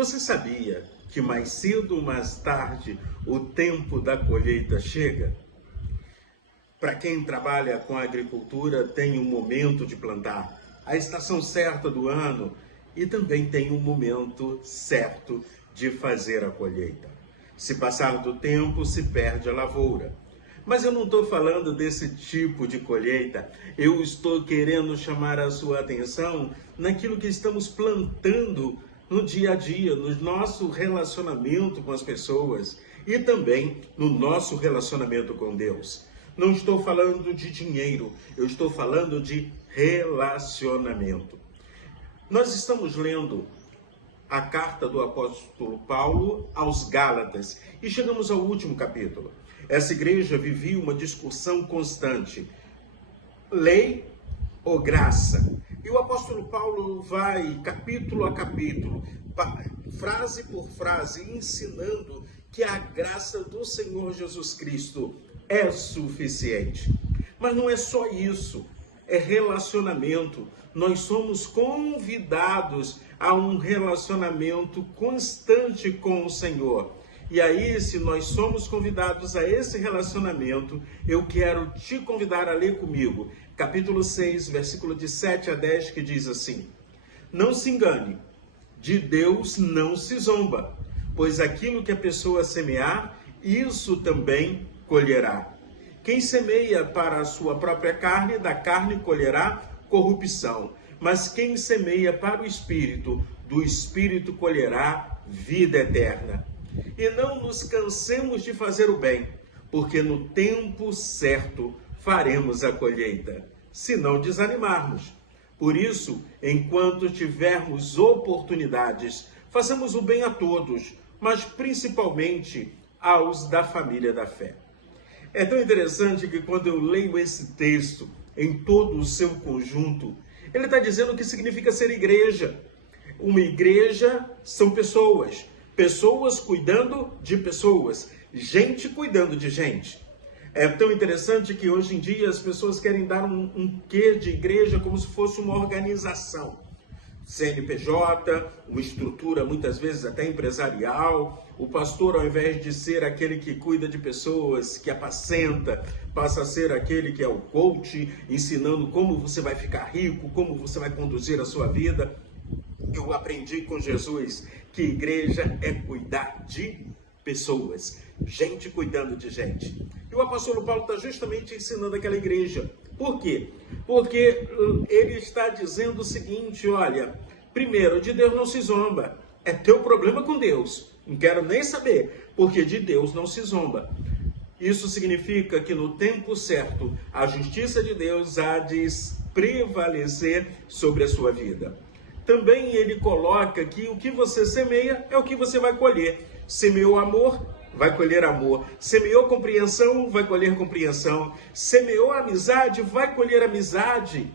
Você sabia que mais cedo ou mais tarde o tempo da colheita chega? Para quem trabalha com agricultura, tem um momento de plantar, a estação certa do ano, e também tem um momento certo de fazer a colheita. Se passar do tempo, se perde a lavoura. Mas eu não estou falando desse tipo de colheita, eu estou querendo chamar a sua atenção naquilo que estamos plantando no dia a dia, no nosso relacionamento com as pessoas e também no nosso relacionamento com Deus. Não estou falando de dinheiro, eu estou falando de relacionamento. Nós estamos lendo a carta do apóstolo Paulo aos Gálatas e chegamos ao último capítulo. Essa igreja vivia uma discussão constante, lei ou graça? E o apóstolo Paulo vai capítulo a capítulo, frase por frase, ensinando que a graça do Senhor Jesus Cristo é suficiente. Mas não é só isso, é relacionamento. Nós somos convidados a um relacionamento constante com o Senhor. E aí, se nós somos convidados a esse relacionamento, eu quero te convidar a ler comigo, capítulo 6, versículo de 7 a 10, que diz assim: Não se engane, de Deus não se zomba, pois aquilo que a pessoa semear, isso também colherá. Quem semeia para a sua própria carne, da carne colherá corrupção. Mas quem semeia para o Espírito, do Espírito colherá vida eterna. E não nos cansemos de fazer o bem, porque no tempo certo faremos a colheita, se não desanimarmos. Por isso, enquanto tivermos oportunidades, façamos o bem a todos, mas principalmente aos da família da fé. É tão interessante que quando eu leio esse texto em todo o seu conjunto, ele está dizendo o que significa ser igreja. Uma igreja são pessoas, pessoas cuidando de pessoas, gente cuidando de gente. É tão interessante que hoje em dia as pessoas querem dar um quê de igreja como se fosse uma organização. CNPJ, uma estrutura muitas vezes até empresarial. O pastor, ao invés de ser aquele que cuida de pessoas, que apacenta, passa a ser aquele que é o coach, ensinando como você vai ficar rico, como você vai conduzir a sua vida. Eu aprendi com Jesus que igreja é cuidar de pessoas, gente cuidando de gente. E o apóstolo Paulo está justamente ensinando aquela igreja. Por quê? Porque ele está dizendo o seguinte: olha, primeiro, de Deus não se zomba. É teu problema com Deus. Não quero nem saber, porque de Deus não se zomba. Isso significa que no tempo certo, a justiça de Deus há de prevalecer sobre a sua vida. Também ele coloca que o que você semeia é o que você vai colher. Semeou amor, vai colher amor. Semeou compreensão, vai colher compreensão. Semeou amizade, vai colher amizade.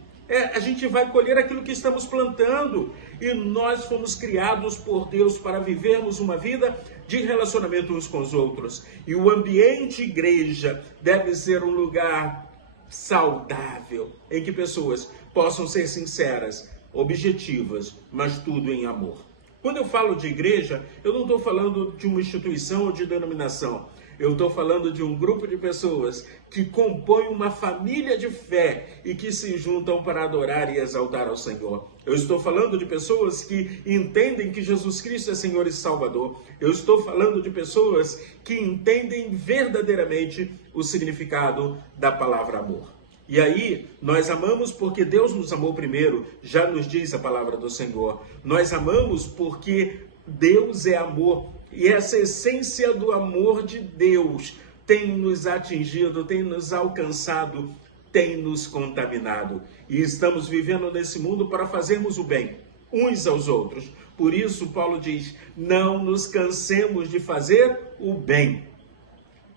A gente vai colher aquilo que estamos plantando. E nós fomos criados por Deus para vivermos uma vida de relacionamento uns com os outros. E o ambiente igreja deve ser um lugar saudável, em que pessoas possam ser sinceras, objetivas, mas tudo em amor. Quando eu falo de igreja, eu não estou falando de uma instituição ou de denominação. Eu estou falando de um grupo de pessoas que compõem uma família de fé e que se juntam para adorar e exaltar ao Senhor. Eu estou falando de pessoas que entendem que Jesus Cristo é Senhor e Salvador. Eu estou falando de pessoas que entendem verdadeiramente o significado da palavra amor. E aí, nós amamos porque Deus nos amou primeiro, já nos diz a palavra do Senhor. Nós amamos porque Deus é amor. E essa essência do amor de Deus tem nos atingido, tem nos alcançado, tem nos contaminado. E estamos vivendo nesse mundo para fazermos o bem, uns aos outros. Por isso, Paulo diz, não nos cansemos de fazer o bem.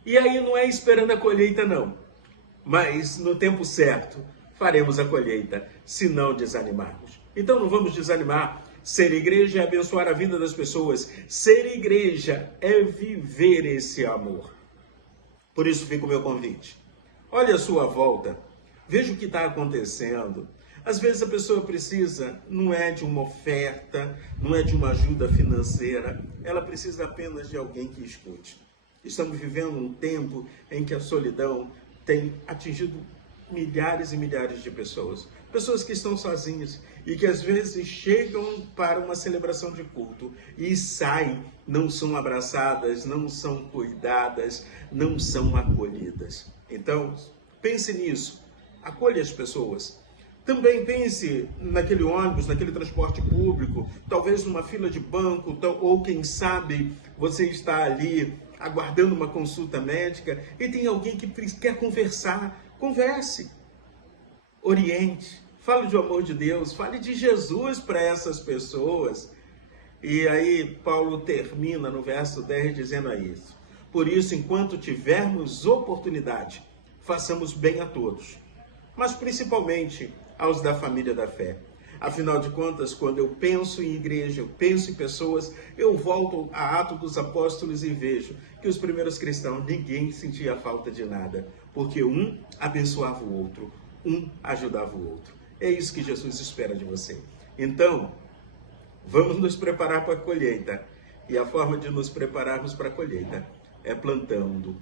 E aí não é esperando a colheita, não. Mas no tempo certo faremos a colheita, se não desanimarmos. Então não vamos desanimar. Ser igreja é abençoar a vida das pessoas. Ser igreja é viver esse amor. Por isso fica o meu convite. Olhe a sua volta. Veja o que está acontecendo. Às vezes a pessoa precisa, não é de uma oferta, não é de uma ajuda financeira, ela precisa apenas de alguém que escute. Estamos vivendo um tempo em que a solidão tem atingido milhares e milhares de pessoas. Pessoas que estão sozinhas e que às vezes chegam para uma celebração de culto e saem, não são abraçadas, não são cuidadas, não são acolhidas. Então, pense nisso, acolha as pessoas. Também pense naquele ônibus, naquele transporte público, talvez numa fila de banco, ou quem sabe você está ali aguardando uma consulta médica e tem alguém que quer conversar. Converse, oriente, fale do amor de Deus, fale de Jesus para essas pessoas. E aí Paulo termina no verso 10 dizendo isso. Por isso, enquanto tivermos oportunidade, façamos bem a todos, mas principalmente aos da família da fé. Afinal de contas, quando eu penso em igreja, eu penso em pessoas, eu volto a Atos dos Apóstolos e vejo que os primeiros cristãos, ninguém sentia falta de nada, porque um abençoava o outro, um ajudava o outro. É isso que Jesus espera de você. Então, vamos nos preparar para a colheita. E a forma de nos prepararmos para a colheita é plantando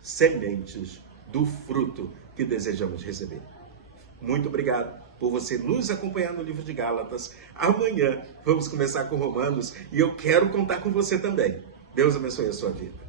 sementes do fruto que desejamos receber. Muito obrigado por você nos acompanhar no livro de Gálatas. Amanhã vamos começar com Romanos e eu quero contar com você também. Deus abençoe a sua vida.